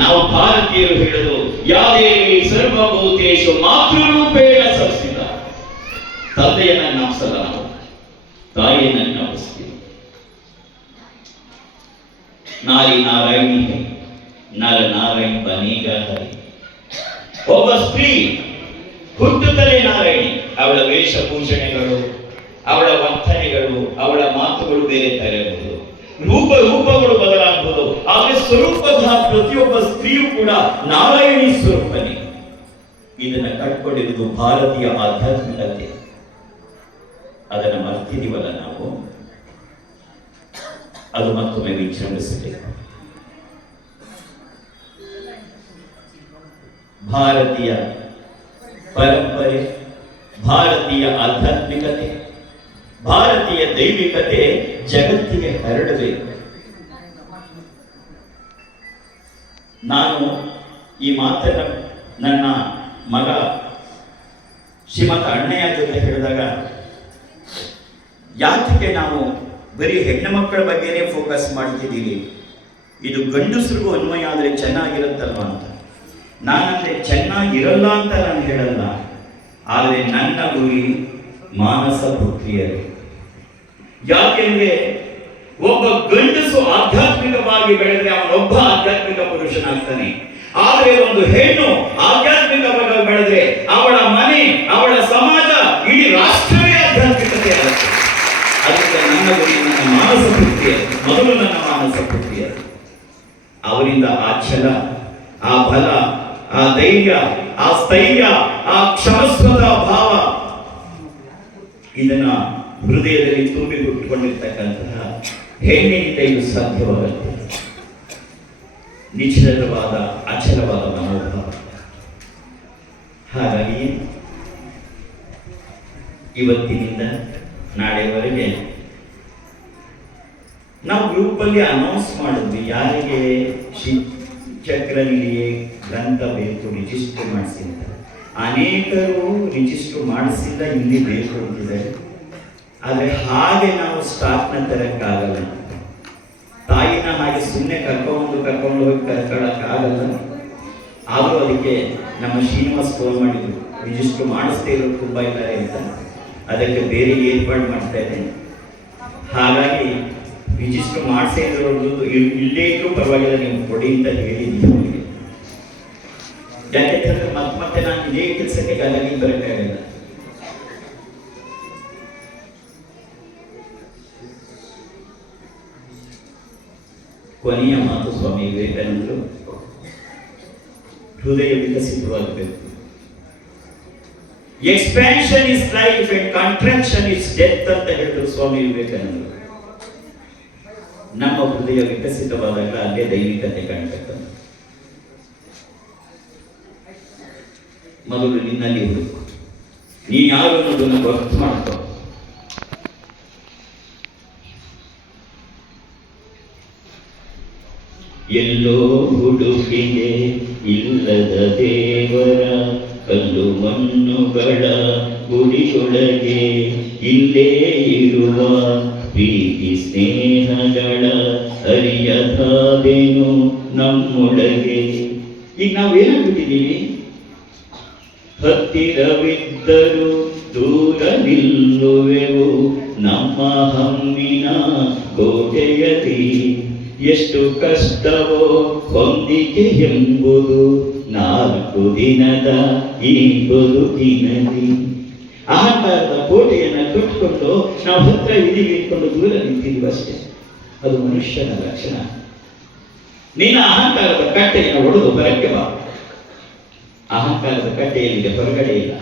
ನಾವು ಭಾರತೀಯರು ಹೇಳೋದು, ಯಾದೇವಿ ಸರ್ವಭೂತೇಶು ಮಾತೃರೂಪೇಣ ಸಂಸ್ಥಿತ. ತಂದೆಯನ್ನ ನಂಬಿಸಲ್ಲ ನಾವು, ತಾಯಿಯನ್ನ ನಂಬಿಸ್ತೀವಿ. ನಾರಿ ನಾರಾಯಣಿ, ನರ ನಾರಾಯಣ ಬನೀಗ ಹರಿ. ಒಬ್ಬ ಸ್ತ್ರೀ ಹುಟ್ಟುತ್ತಲೇ ನಾರಾಯಣಿ. ಅವಳ ವೇಷಭೂಷಣೆಗಳು, ಅವಳ ವರ್ತನೆಗಳು, ಅವಳ ಮಾತುಗಳು ಬೇರೆ ತರ ಇರಬಹುದು, ರೂಪಗಳು ಬದಲಾಗಬಹುದು. ಆದರೆ ಸ್ವರೂಪದ ಪ್ರತಿಯೊಬ್ಬ ಸ್ತ್ರೀಯೂ ಕೂಡ ನಾರಾಯಣಿ ಸ್ವರೂಪನೇ. ಇದನ್ನ ಕಟ್ಕೊಂಡಿರುವುದು ಭಾರತೀಯ ಆಧ್ಯಾತ್ಮಿಕತೆ. ಅದನ್ನು ಮರ್ತಿದೀವಲ್ಲ ನಾವು. ಅದು ಮತ್ತೊಮ್ಮೆ ವಿಜೃಂಭಿಸಬೇಕು. ಭಾರತೀಯ ಪರಂಪರೆ, ಭಾರತೀಯ ಆಧ್ಯಾತ್ಮಿಕತೆ, ಭಾರತೀಯ ದೈವಿಕತೆ ಜಗತ್ತಿಗೆ ಹರಡಬೇಕು. ನಾನು ಈ ಮಾತನ್ನು ನನ್ನ ಮಗ ಶ್ರೀಮಂತ ಅಣ್ಣಯ್ಯ ಜೊತೆ ಹೇಳಿದಾಗ, ಯಾತಕ್ಕೆ ನಾವು ಬರೀ ಹೆಣ್ಣು ಮಕ್ಕಳ ಬಗ್ಗೆನೇ ಫೋಕಸ್ ಮಾಡ್ತಿದ್ದೀರಿ. ಇದು ಗಂಡಸರಿಗೂ ಅನ್ವಯ ಆದರೆ ಚೆನ್ನಾಗಿರುತ್ತಲ್ವ ಅಂತ. ನಾನಂದ್ರೆ ಚೆನ್ನಾಗಿರಲ್ಲ ಅಂತ ನಾನು ಹೇಳಲ್ಲ, ಆದರೆ ನನ್ನ ಗುರಿ ಮಾನಸ ಪುತ್ರಿಯರು. ಯಾಕೆಂದ್ರೆ ಒಬ್ಬ ಗಂಡಸು ಆಧ್ಯಾತ್ಮಿಕವಾಗಿ ಬೆಳೆದ್ರೆ ಅವನೊಬ್ಬ ಆಧ್ಯಾತ್ಮಿಕ ಪುರುಷನಾಗ್ತಾನೆ. ಆದರೆ ಒಂದು ಹೆಣ್ಣು ಆಧ್ಯಾತ್ಮಿಕವಾಗಿ ಬೆಳೆದ್ರೆ ಅವಳ ಮನೆ, ಅವಳ ಸಮಾಜ, ಇಡೀ ರಾಷ್ಟ್ರವೇ ಆಧ್ಯಾತ್ಮಿಕತೆ ಆಗುತ್ತೆ. ಅದಕ್ಕೆ ನನ್ನ ಗುರಿ ನನ್ನ ಮಾನಸ ಪುತ್ರಿಯರು, ಮೊದಲು ನನ್ನ ಮಾನಸ ಪುತ್ರಿಯರು. ಅವರಿಂದ ಆ ಛಲ, ಆ ಬಲ, ಆ ಧೈರ್ಯ, ಆ ಸ್ಥೈರ್ಯ, ಆ ಕ್ಷಮಸ್ವದ ಭಾವ, ಇದನ್ನ ಹೃದಯದಲ್ಲಿ ತುಂಬಿಕೊಟ್ಟುಕೊಂಡಿರ್ತಕ್ಕಂತಹ ಹೆಣ್ಣಿನಿಂದ ಇದು ಸಾಧ್ಯವಾಗುತ್ತೆ. ನಿಶ್ಚಲವಾದ ಅಚಲವಾದ ಮನೋಭಾವ. ಹಾಗಾಗಿ ಇವತ್ತಿನಿಂದ ನಾಳೆವರೆಗೆ ನಾವು ಗ್ರೂಪಲ್ಲಿ ಅನೌನ್ಸ್ ಮಾಡಿದ್ವಿ, ಯಾರಿಗೆ ಚಕ್ರನಿಗೆ ಗ್ರಂಥ ಬೇಕು ರಿಜಿಸ್ಟರ್ ಮಾಡಿಸಿ ಅಂತ. ಅನೇಕರು ರಿಜಿಸ್ಟರ್ ಮಾಡಿಸಿಲ್ಲ, ಇಲ್ಲಿ ಬೇಕು ಅಂತಿದ್ದಾರೆ. ಆದರೆ ಹಾಗೆ ನಾವು ಸ್ಟಾಫ್ನ ತರಕ್ಕಾಗಲ್ಲ. ತಾಯಿನ ಹಾಗೆ ಸುಮ್ಮನೆ ಕರ್ಕೊಂಡು ಹೋಗಿ ಕರ್ಕೊಳ್ಳೋಕ್ಕಾಗಲ್ಲ. ಆದರೂ ಅದಕ್ಕೆ ನಮ್ಮ ಶ್ರೀನಿವಾಸ್ ಫೋನ್ ಮಾಡಿದ್ರು, ರಿಜಿಸ್ಟರ್ ಮಾಡಿಸ್ದೇ ಇರೋರು ತುಂಬ ಇದ್ದಾರೆ ಅಂತ. ಅದಕ್ಕೆ ಬೇರೆ ಏರ್ಪಾಡು ಮಾಡ್ತಾ ಇದ್ದೇನೆ. ಹಾಗಾಗಿ ರಿಜಿಸ್ಟರ್ ಮಾಡಿಸೇ ಇರೋದು ಇಲ್ಲೇ ಇದ್ರೂ ಪರವಾಗಿಲ್ಲ, ನೀವು ಕೊಡಿ ಅಂತ ಹೇಳಿದ್ದೀನಿ ಅವರಿಗೆ. ಯಾಕೆಂತಂದ್ರೆ ಮತ್ತೆ ನಾನು ಇದೇ ಕೆಲಸಕ್ಕೆ ಗಾಲಾಗಿ ಬರೋಕ್ಕಾಗಲ್ಲ. ಕೊನೆಯ ಮಾತು ಸ್ವಾಮಿ ವಿವೇಕಾನಂದರು, ಹೃದಯ ವಿಕಸಿತವಾಗಬೇಕು. Expansion is life and contraction is death ಅಂತ ಹೇಳಿದ್ರು ಸ್ವಾಮಿ ವಿವೇಕಾನಂದರು. ನಮ್ಮ ಹೃದಯ ವಿಕಸಿತವಾದಾಗ ಅಲ್ಲೇ ದೈವಿಕತೆ ಕಾಣ್ತಕ್ಕಂಥ. ಮೊದಲು ನಿನ್ನಲ್ಲಿ ಹುಡುಕು, ನೀ ಯಾರು ಅನ್ನೋದನ್ನು ಗೊತ್ತು ಮಾಡ್ಕೋ. ಎಲ್ಲೋ ಹುಡುಕಿಗೆ ಇಲ್ಲದ ದೇವರ ಕಲ್ಲು ಮಣ್ಣುಗಳ ಗುಡಿಯೊಳಗೆ ಇಲ್ಲೇ ಇರುವ ಪ್ರೀತಿ ಸ್ನೇಹಗಳ ಅರಿಯದಾದೇನು ನಮ್ಮೊಳಗೆ. ಈಗ ನಾವೇನಾಗ್ಬಿಟ್ಟಿದ್ದೀವಿ, ಹತ್ತಿರವಿದ್ದರೂ ದೂರ ನಿಲ್ಲುವೆವು ನಮ್ಮ ಹಮ್ಮಿನ ಕೋಟೆಯಲ್ಲಿ. ಎಷ್ಟು ಕಷ್ಟವೋ ಹೊಂದಿಕೆ ಎಂಬುದು 4 ದಿನದ ಈ ಬದುಕಿನಲ್ಲಿ. ಅಹಂಕಾರದ ಕೋಟೆಯನ್ನು ಕಟ್ಟಿಕೊಂಡು ನಾವು ಹತ್ರ ಇದೀವಿ ಇಟ್ಕೊಂಡು ದೂರ ನಿಂತಿದ್ವಿ ಅಷ್ಟೇ. ಅದು ಮನುಷ್ಯನ ಲಕ್ಷಣ. ನಿನ್ನ ಅಹಂಕಾರದ ಕಟ್ಟೆಯನ್ನು ಒಡೆದು ಹೊರಕ್ಕೆ ಬಾ. ಅಹಂಕಾರದ ಕಟ್ಟೆಯಲ್ಲಿದೆ, ಹೊರಗಡೆ ಇಲ್ಲ,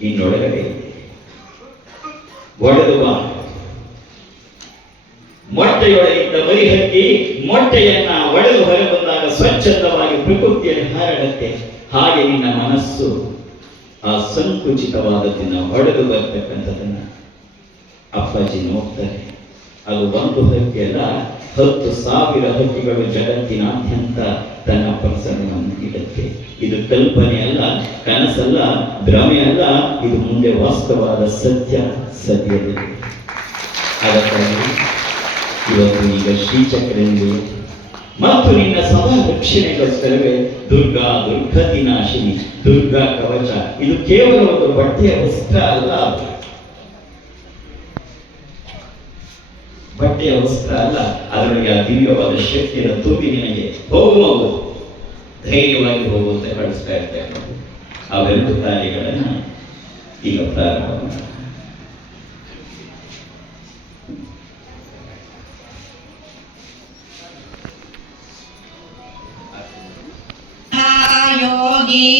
ನಿನ್ನೊಳಗಡೆ ಇದೆ. ಒಡೆದು ಬಾ. ಮೊಟ್ಟೆಯೊಳಗಿದ್ದ ಮರಿಹಕ್ಕಿ ಮೊಟ್ಟೆಯನ್ನ ಒಡೆದು ಹೊರಬಂದಾಗ ಸ್ವಚ್ಛಂದವಾಗಿ ಪ್ರಕೃತಿಯಲ್ಲಿ ಹಾರಾಡುತ್ತೆ. ಹಾಗೆ ನಿನ್ನ ಮನಸ್ಸು ಆ ಸಂಕುಚಿತವಾದದನ್ನ ಹೊಡೆದು ಬರ್ತಕ್ಕಂಥದನ್ನ ಅಪ್ಪಾಜಿ ನೋಡ್ತಾರೆ. ಅದು ಒಂದು ಹಕ್ಕಿ ಅಲ್ಲ, 10,000 ಹಕ್ಕಿಗಳು ಜಗತ್ತಿನಾದ್ಯಂತ ತನ್ನ ಪ್ರಸರಣವನ್ನು ನೀಡುತ್ತೆ. ಇದು ಕಲ್ಪನೆ ಅಲ್ಲ, ಕನಸಲ್ಲ, ಭ್ರಮೆ ಅಲ್ಲ, ಇದು ಮುಂದೆ ವಾಸ್ತವವಾದ ಸತ್ಯವಿದೆ. ಅದಕ್ಕಾಗಿ ಇವತ್ತು ಈಗ ಶ್ರೀಚಕ್ರನಿಗೆ ಮತ್ತು ನಿನ್ನ ಸದಾ ರಕ್ಷಣೆಗೋಸ್ಕರವೇ ದುರ್ಗಾ ದುರ್ಗತಿನಾಶಿನಿ, ದುರ್ಗಾ ಕವಚ. ಇದು ಕೇವಲ ಒಂದು ಬಟ್ಟೆಯ ವಸ್ತ್ರ ಅಲ್ಲ, ಬಟ್ಟೆಯ ವಸ್ತ್ರ ಅಲ್ಲ, ಅದರೊಳಗೆ ಆ ದಿವ್ಯವಾದ ಶಕ್ತಿಯನ್ನು ತುಂಬಿ ನಿನಗೆ ಹೋಗುವುದು, ಧೈರ್ಯವಾಗಿ ಹೋಗುವಂತೆ ಕಳಿಸ್ತಾ ಇರ್ತೇವೆ. ಅವೆರಡು ಕಾರ್ಯಗಳನ್ನು ಈಗ ಪ್ರಾರಂಭ ಮಾಡಿ.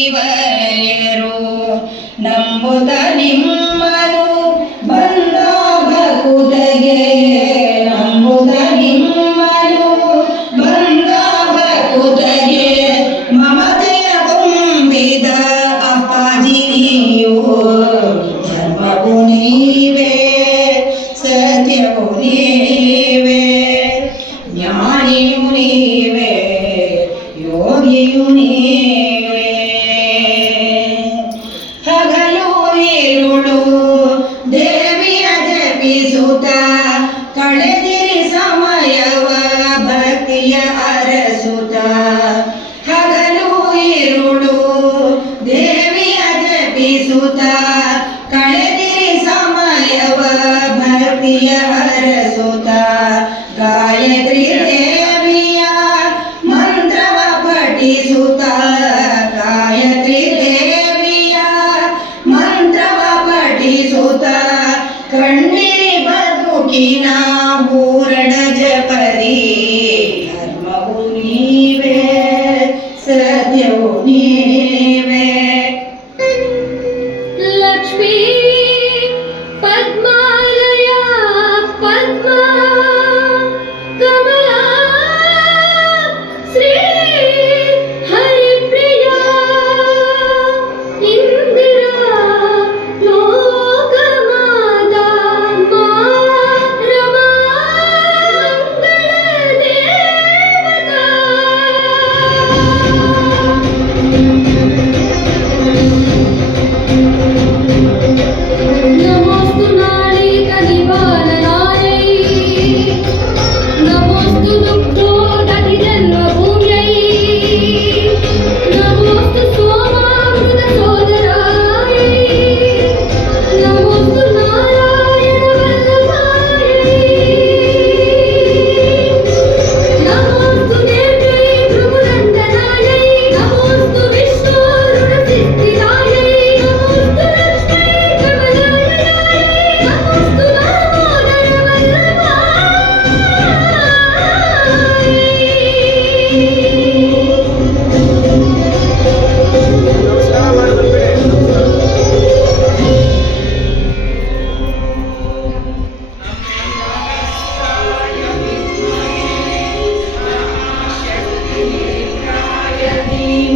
ಯೋಗಿವರ್ಯರು ನಂಬುದ ನಿಮ್ಮನು ಬಂದ ಭಕುತಗೆ, ನಂಬುದ ನಿಮ್ಮನು ಬಂದ ಭಕುತಗೆ. ಮಮತೆಯ ತುಂಬಿದ ಅಪ್ಪಾಜಿ ನೀವು, ಧರ್ಮವು ನೀವೇ, ಸತ್ಯವು ನೀವೇ, ಜ್ಞಾನಿಯು ನೀವೇ, ಯೋಗಿಯು ನೀವೇ. ಹಗಲು ಇರುಳು ದೇವಿಯ ಜಪಿಸುತ್ತ ಕಳೆದಿ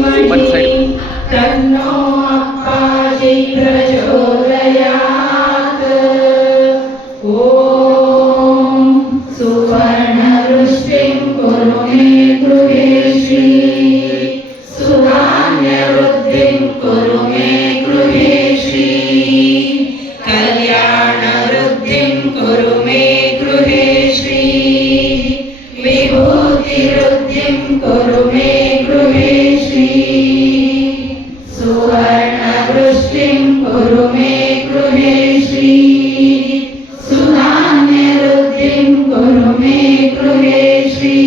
One side. तन्नो अप्पाजि प्रचोदयात् ॐ सुवर्णवृष्टिं कुरु मे गृहे श्री सुधान्यवृद्धिं कुरु मे गृहे श्री कल्याणवृद्धिं कुरु मे गृहे श्री विभूतिवृद्धिं कुरु मे गृहे श्री सुवर्णवृष्टिं कुरु मे गृहे श्री सुधान्यवृद्धिं कुरु मे गृहे श्री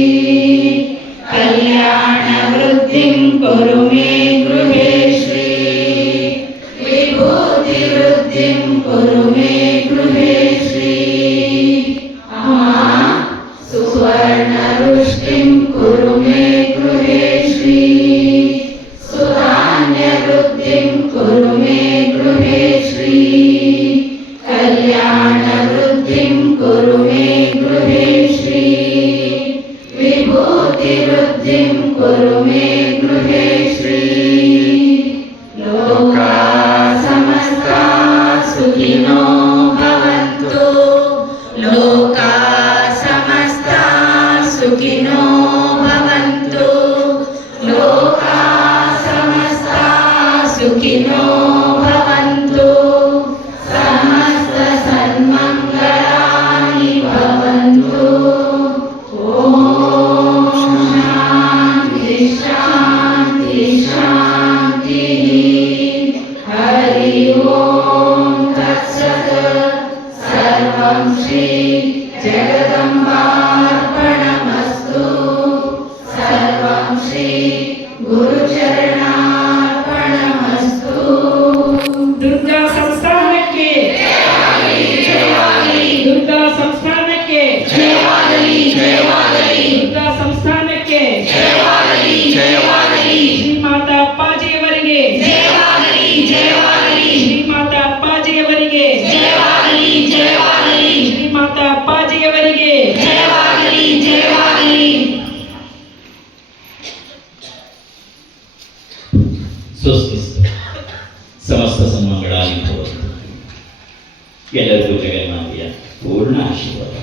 कल्याणवृद्धिं कुरु मे गृहे श्री विभूतिवृद्धिं कुरु मे गृहे श्री सुवर्णवृष्टिं कुरु मे गृहे श्री सुधान्यवृद्धिं कुरु मे गृहे श्री कल्याणवृद्धिं कुरु मे गृहे श्री विभूतिवृद्धिं कुरु मे गृहे श्री लोका समस्ता सुखिनो भवन्तु लोका समस्ता सुखिनो भवन्तु लोका समस्ता सुखिनो भवन्तु समस्त सन्मङ्गलानि भवन्तु ॐ शान्ति शान्ति शान्तिः हरि ओम तत्सत् सर्वं श्री जगदम्बार्पणमस्तु सर्वं श्री गुरुचरणार्पणमस्तु दुर्गा संस्थानಕ್ಕೆ ಜಯವಾಗಲಿ ದುರ್ಗಾ ಸಂಸ್ಥಾನಕ್ಕೆ ಜಯವಾಗಲಿ ಜಯವಾಗಲಿ ದುರ್ಗಾ ಸಂಸ್ಥಾನಕ್ಕೆ ಜಯವಾಗಲಿ ಜಯವಾಗಲಿ ಶ್ರೀ ಮಾತಾ ಅಪ್ಪಾಜಿಯವರಿಗೆ ಜಯವಾಗಲಿ ಜಯವಾಗಲಿ ಶ್ರೀ ಮಾತಾ ಅಪ್ಪಾಜಿಯವರಿಗೆ ಜಯವಾಗಲಿ ಜಯವಾಗಲಿ ಶ್ರೀ ಮಾತಾ ಅಪ್ಪಾಜಿಯವರಿಗೆ ಜಯವಾಗಲಿ ಜಯವಾಗಲಿ ಸ್ವಸ್ತಿಸ್ತು ಸಮಸ್ತ ಸನ್ಮಂಗಳಾಗಿ ಭವಂತು ಎಲ್ಲರಿಗೂ ಜಗನ್ಮಾತೆಯ ಪೂರ್ಣ ಆಶೀರ್ವಾದ.